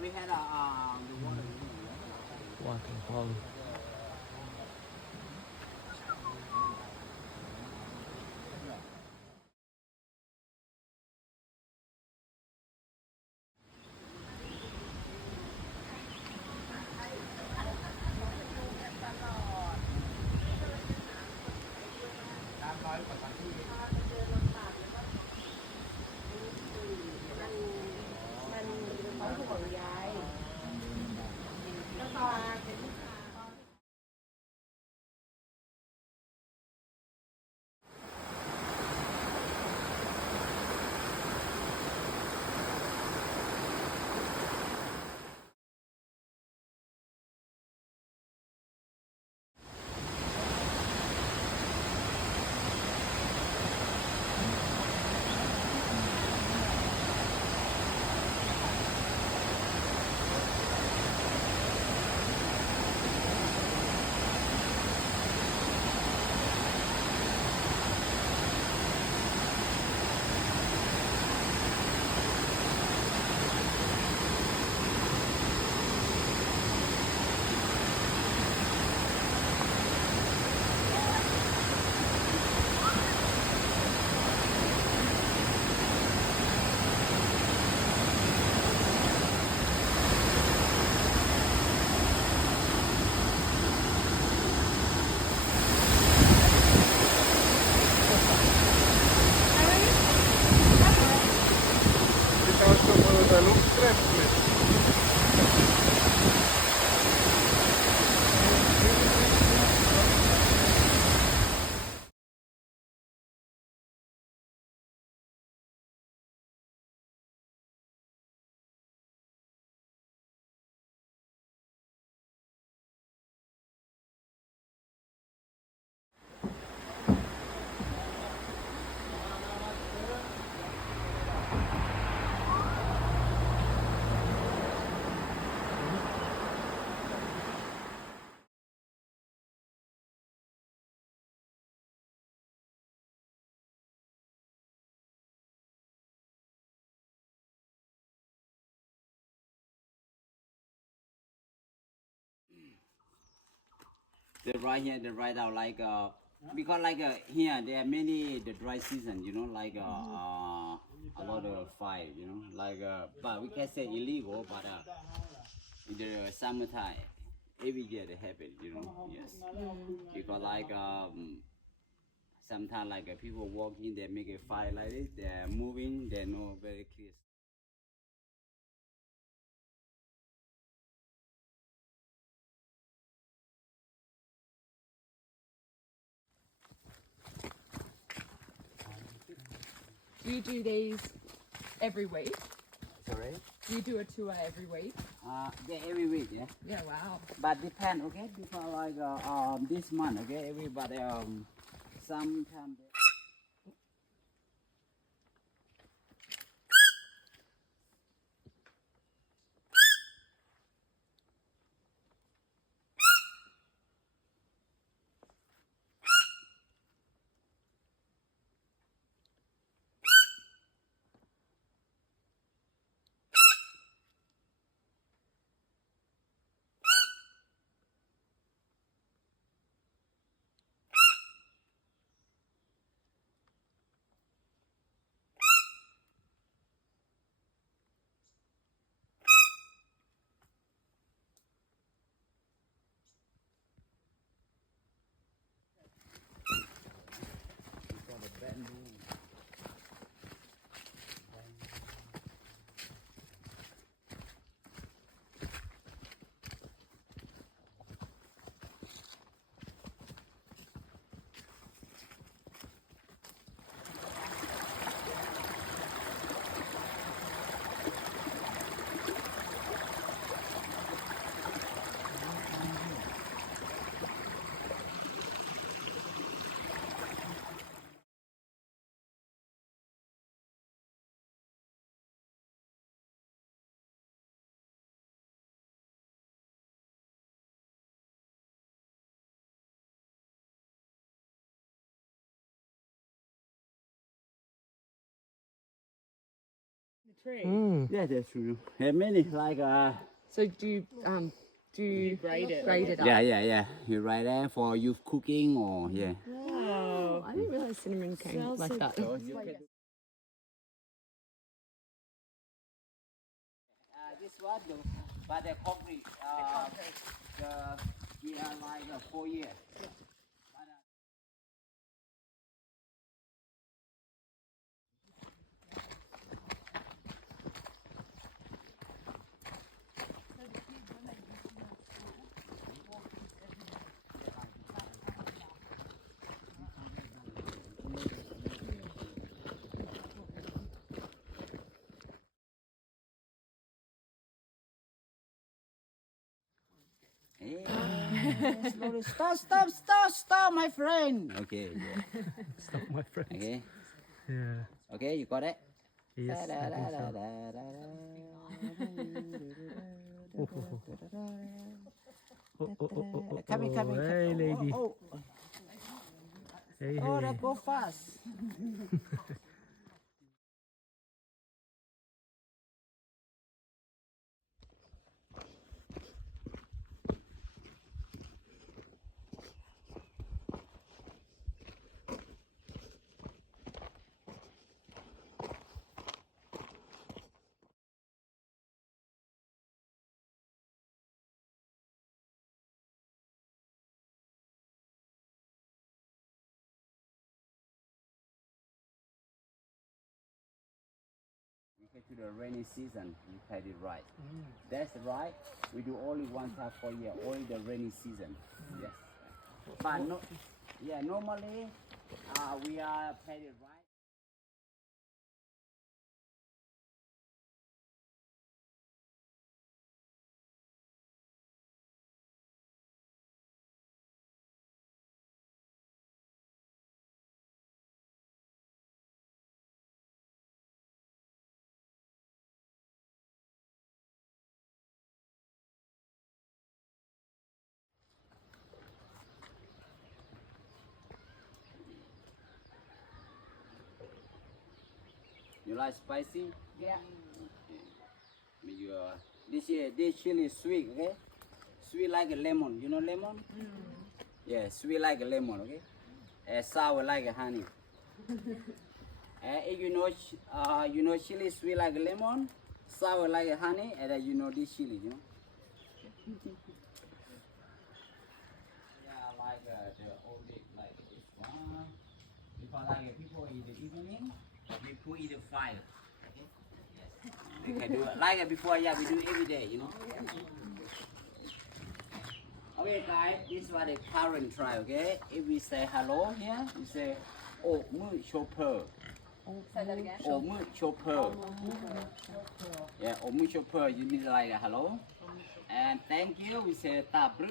we had the water. waterfall. The right here, the right out like because like here there are many the dry season, you know, like a lot of fire, you know, like but we can say illegal, but in the summertime every year they happen, you know, yes, because like sometimes like people walking, they make a fire like this, they're moving, they know very clear. Do you do these every week? Sorry? Do you do a tour every week? Yeah, every week, yeah. Yeah, wow. But depend, okay? Because like this month, okay, everybody sometimes. tree. Yeah, that's true. Have many like So do you grade it up? yeah. You right there for you cooking or yeah. Oh, I didn't realize cinnamon came like that. So you can this one, but the concrete, we are like 4 years. Slowly. Stop, my friend. Okay. Yeah. Stop, my friend. Okay. Yeah. Okay, you got it? Yes, I think so. Coming. Hey, lady. Oh, Hey, oh, hey. that go fast. We get to the rainy season, we had it right. That's right. We do only one time per year, only the rainy season. Yes. But no, yeah, normally we are paid it right. You like spicy? Yeah. This chili is sweet, okay? Sweet like a lemon. You know lemon? Yeah, sweet like a lemon, okay? Sour like a honey. If you know chili sweet like a lemon, sour like a honey, and then you know this chili, you know? Yeah, like the old day, like this one. Because like people eat the evening, we put it in fire. Okay? Yes. We can do it like before, yeah, we do every day, you know? Okay, guys, this is what the current try, okay? If we say hello here, we say, oh, mu chopper. Say that again. Oh, mu chopper. Yeah, oh, mu chopper, you mean like hello? And thank you, we say tabru.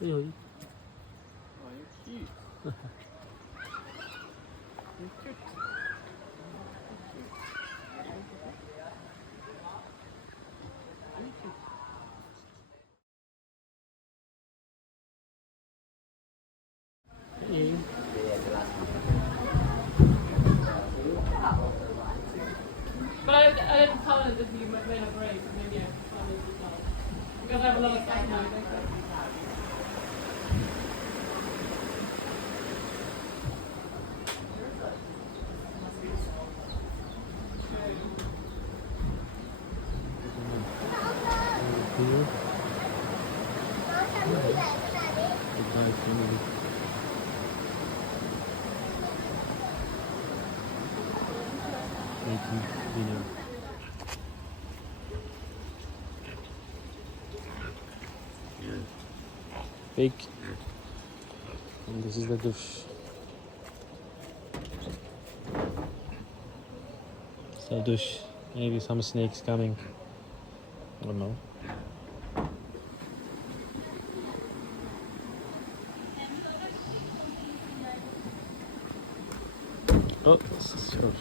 Oi, oi. Oh, you're cute. You're cute. Hey. But I didn't tell her that you made a break, and then yeah, because I have a lot of stuff now. Here. Goodbye, family. Making dinner. Big. And this is the douche. So douche. Maybe some snakes coming. I don't know. Oh, sure.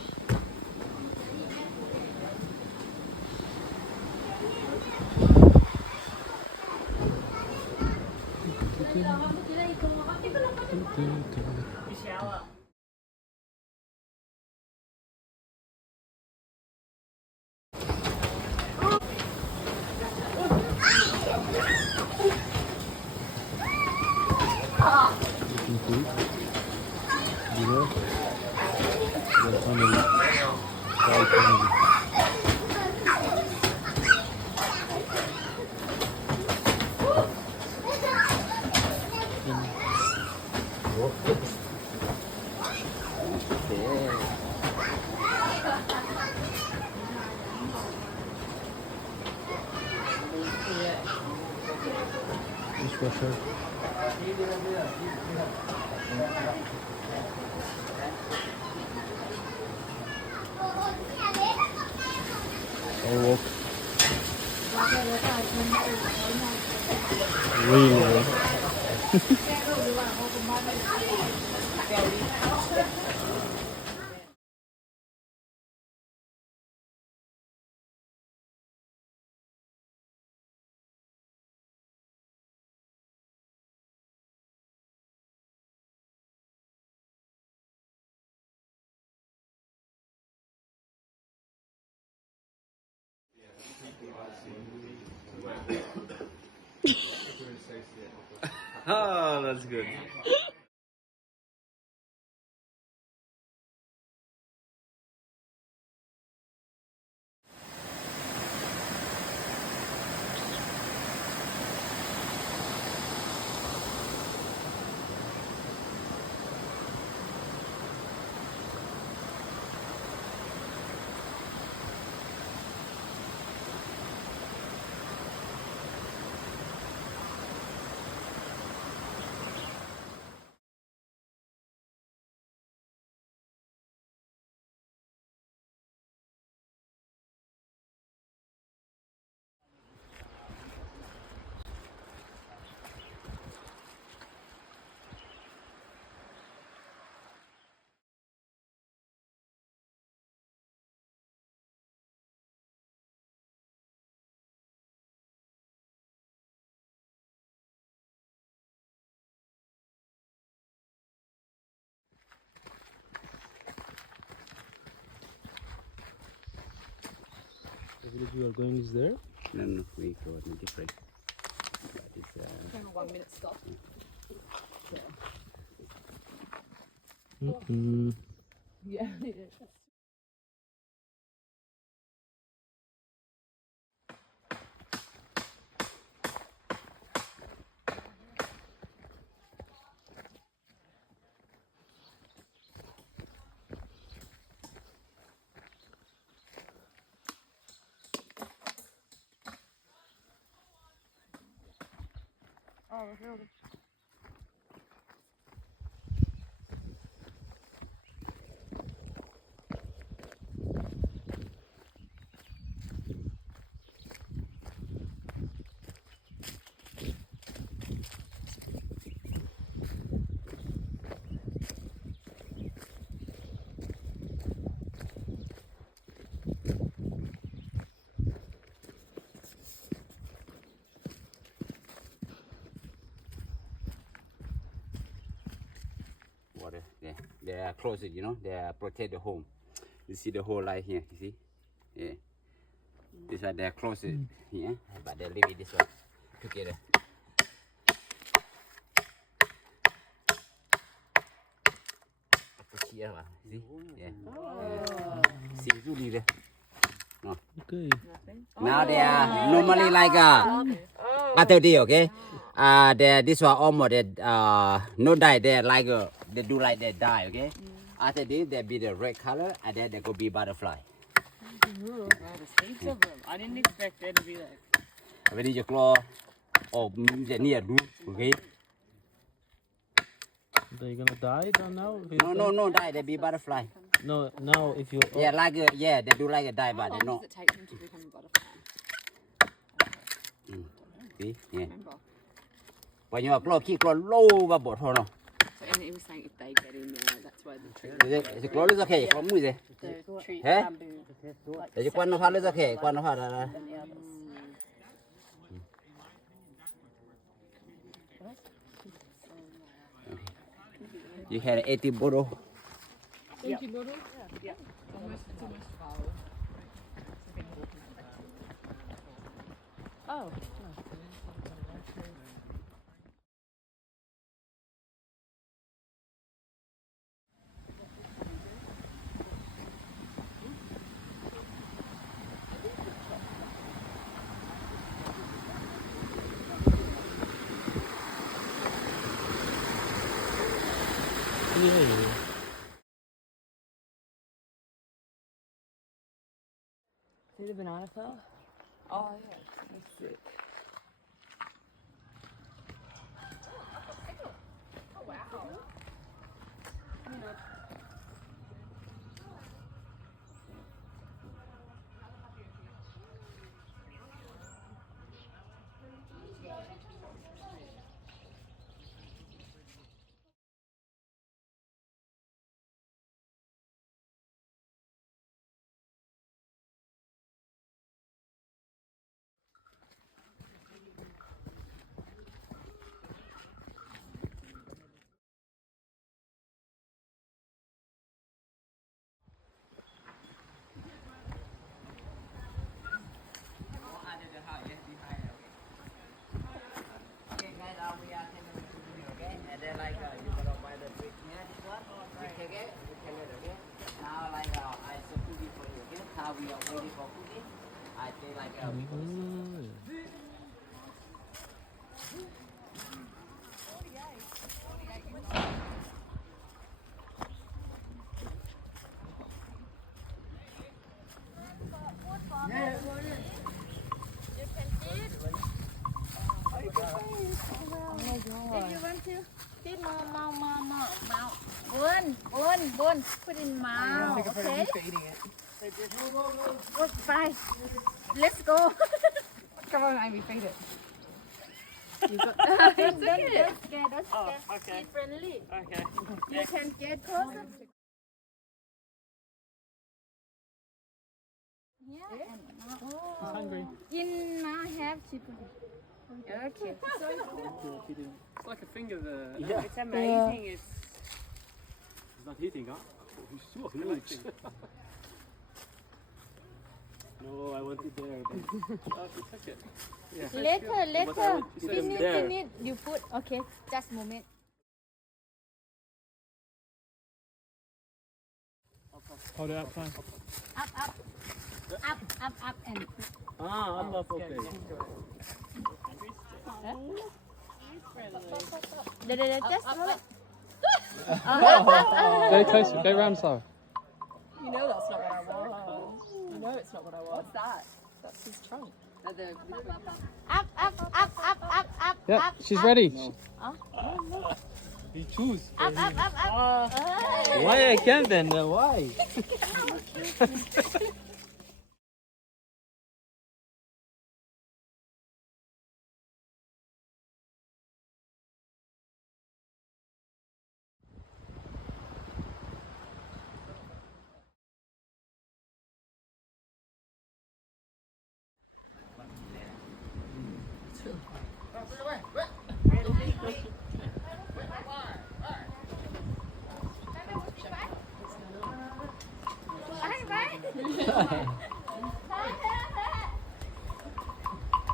Looking cool. Below, the family. All family. Dishwasher. I'll walk. Really? Oh, that's good. The village we are going is there? No, we go in different. But it's, 1 minute stop. Mm-mm. Yeah, it is. Oh, really? water. They are close it, you know. They are protect the home. You see the hole right here. You see? Yeah. This one they are close it here, but they leave it this one together. Here, see? Yeah. See, really there. No. Okay. Now they are normally like after day, okay? They this one almost no dye. They like they do like they dye, okay? After this they be the red color, and then they go be butterfly. Wow, the states of them. I didn't expect there to be like. When you claw, oh, the near do, okay? They're gonna die now? If you No dye. They be butterfly. No, now if you. Yeah, like yeah, they do like a dye, but How they long not. does it take them to become a butterfly? See, yeah. Remember. When you claw, keep claw low, but no. So And he was saying if they get in there, that's why the tree. Thì có lúc okay, có mùi gì? The tree Hả? bamboo. Like Để quan nó phát lúc okay, quan nó phát là. than the others. You had 80 bottle. 20 bottle? Yeah. It's almost full. Oh. Yeah. See the banana fell? Oh yeah. That's sick. Now we are waiting for cooking. I say like If you want to feed more. Bun. Put in mouth, okay? Go, bye. Let's go. Come on, Amy, feed it. Don't scare. Okay. Be friendly. Okay. You can get closer. Yeah. He's hungry. In my have chicken. Okay. It's like a finger there. It's amazing. It's He's not eating, huh? Oh, he's so huge. No, I want it there. But... Oh, he took it. Yeah. Later. He said there. Finish. You put. Okay. Just a moment. Hold it up, fine. Up and. Ah, I'm not okay. Just a moment. Go closer, go round side. You know that's not what I want. You know it's not what I want. What's that? That's his trunk. Up. Yeah, she's ready. He choose. Up. Why I can't then? Why?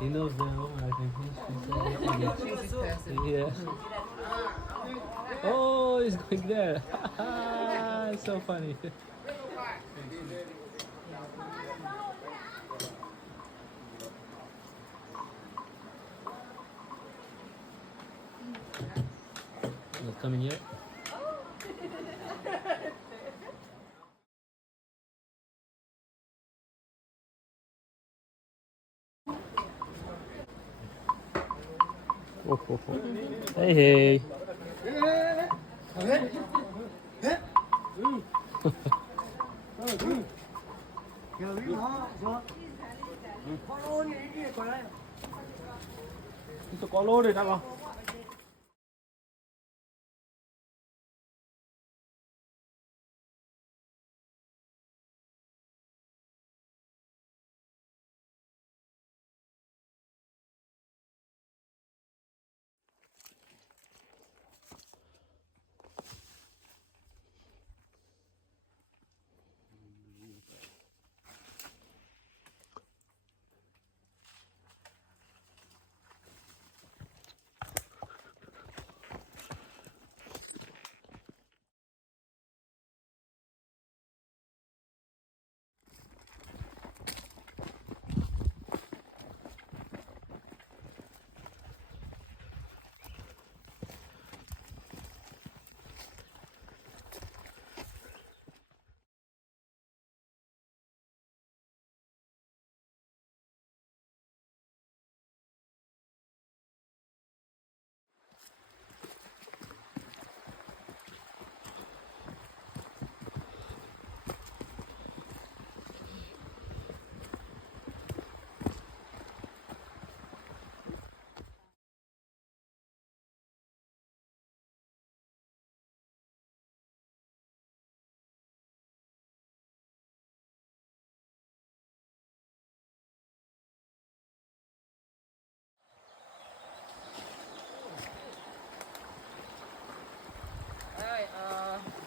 He knows the home, I think. He's yeah. Oh, he's going there. It's so funny. Not coming yet. Oh. Hey. Có lô đây đang không?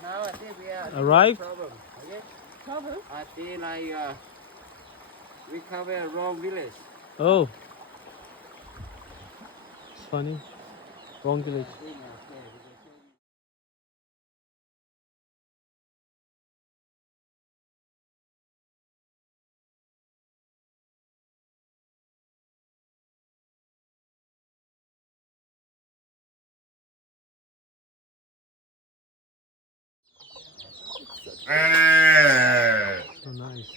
Now I think we are Arrive? problem. Okay? Problem? I think like we cover a wrong village. Oh. It's funny. Wrong village. So nice.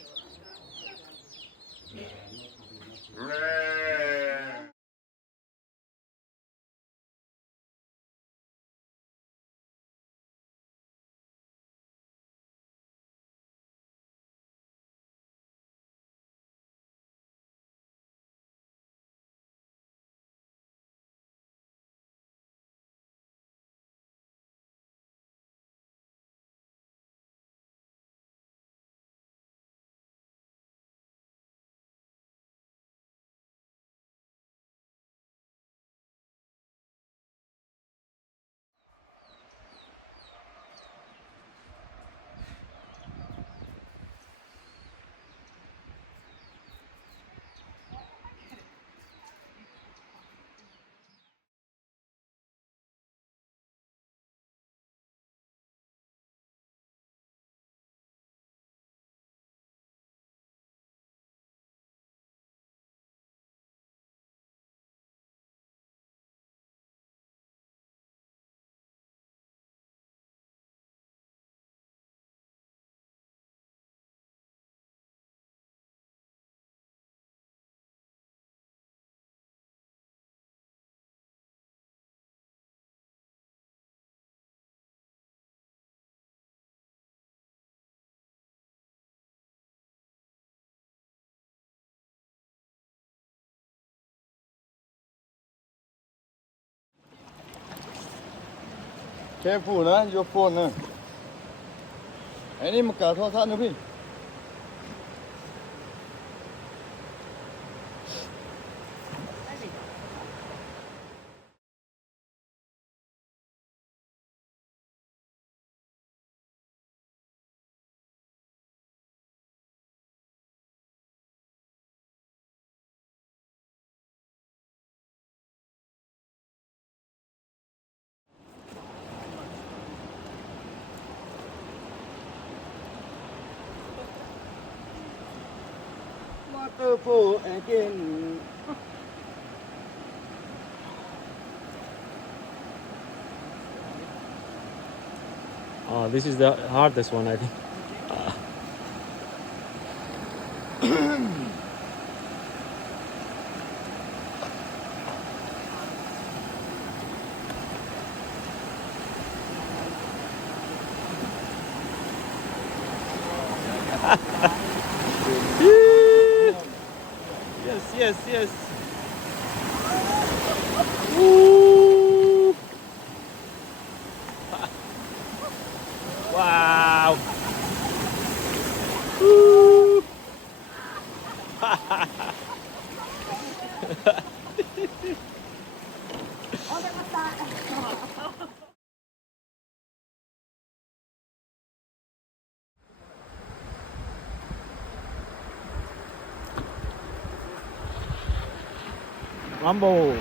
Careful นะ your phone นะไอ้นี่มันกัดโทรศัพท์นะพี่waterfall again Oh, this is the hardest one, I think. Yes, yes, yes. Woo! Wow. Woo! Rumble.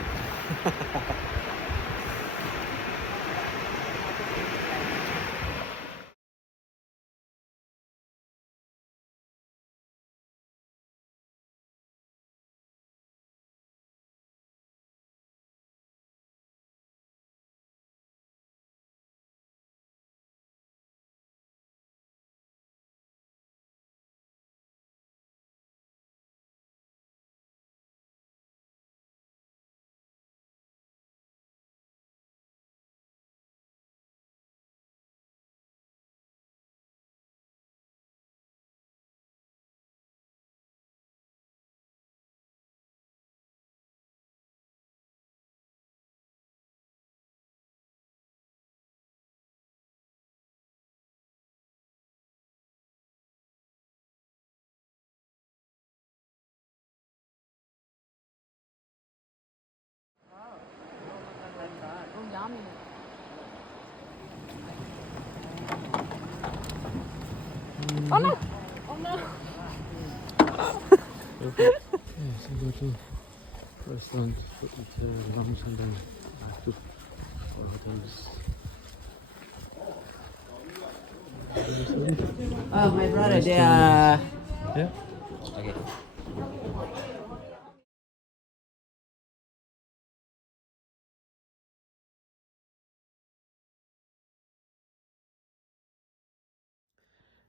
Oh no! Oh no! Okay. Yes, I go to restaurant to eat lunch and then back to our hotels. Oh, my brother, Nice they to are. Yeah. Okay.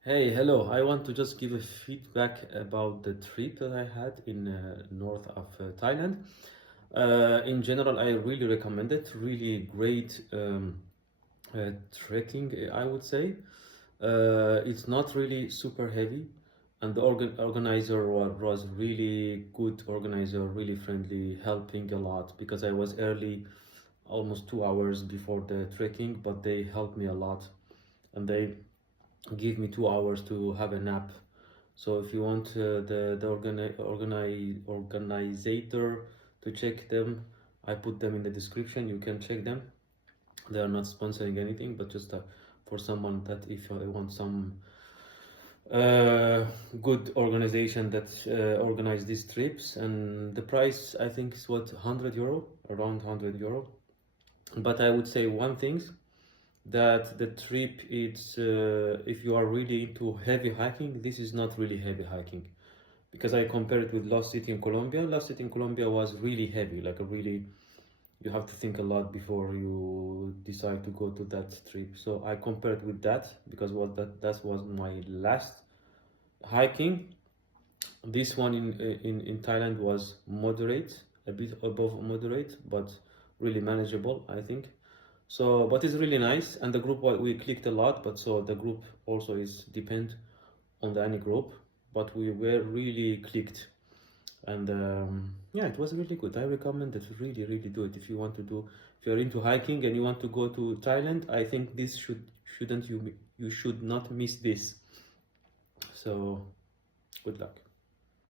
Hey, hello. I want to just give a feedback about the trip that I had in north of Thailand. In general, I really recommend it. Really great trekking, I would say. It's not really super heavy, and the organizer was really good organizer, really friendly, helping a lot because I was early, almost 2 hours before the trekking, but they helped me a lot, and they give me 2 hours to have a nap. So if you want the organizer to check them, I put them in the description. You can check them. They are not sponsoring anything, but just for someone that if you want some good organization that organize these trips. And the price I think is what, €100, around €100. But I would say one thing, that the trip, it's if you are really into heavy hiking, this is not really heavy hiking, because I compare it with Lost City in Colombia. Lost City in Colombia was really heavy, like a really, you have to think a lot before you decide to go to that trip. So I compared with that because that was my last hiking. This one in Thailand was moderate, a bit above moderate, but really manageable, I think. So, but it's really nice, and the group, we clicked a lot, but so the group also is depend on any group, but we were really clicked, and yeah, it was really good. I recommend it. Really do it if you want to do. If you're into hiking and you want to go to Thailand, I think this shouldn't you should not miss this. So, good luck.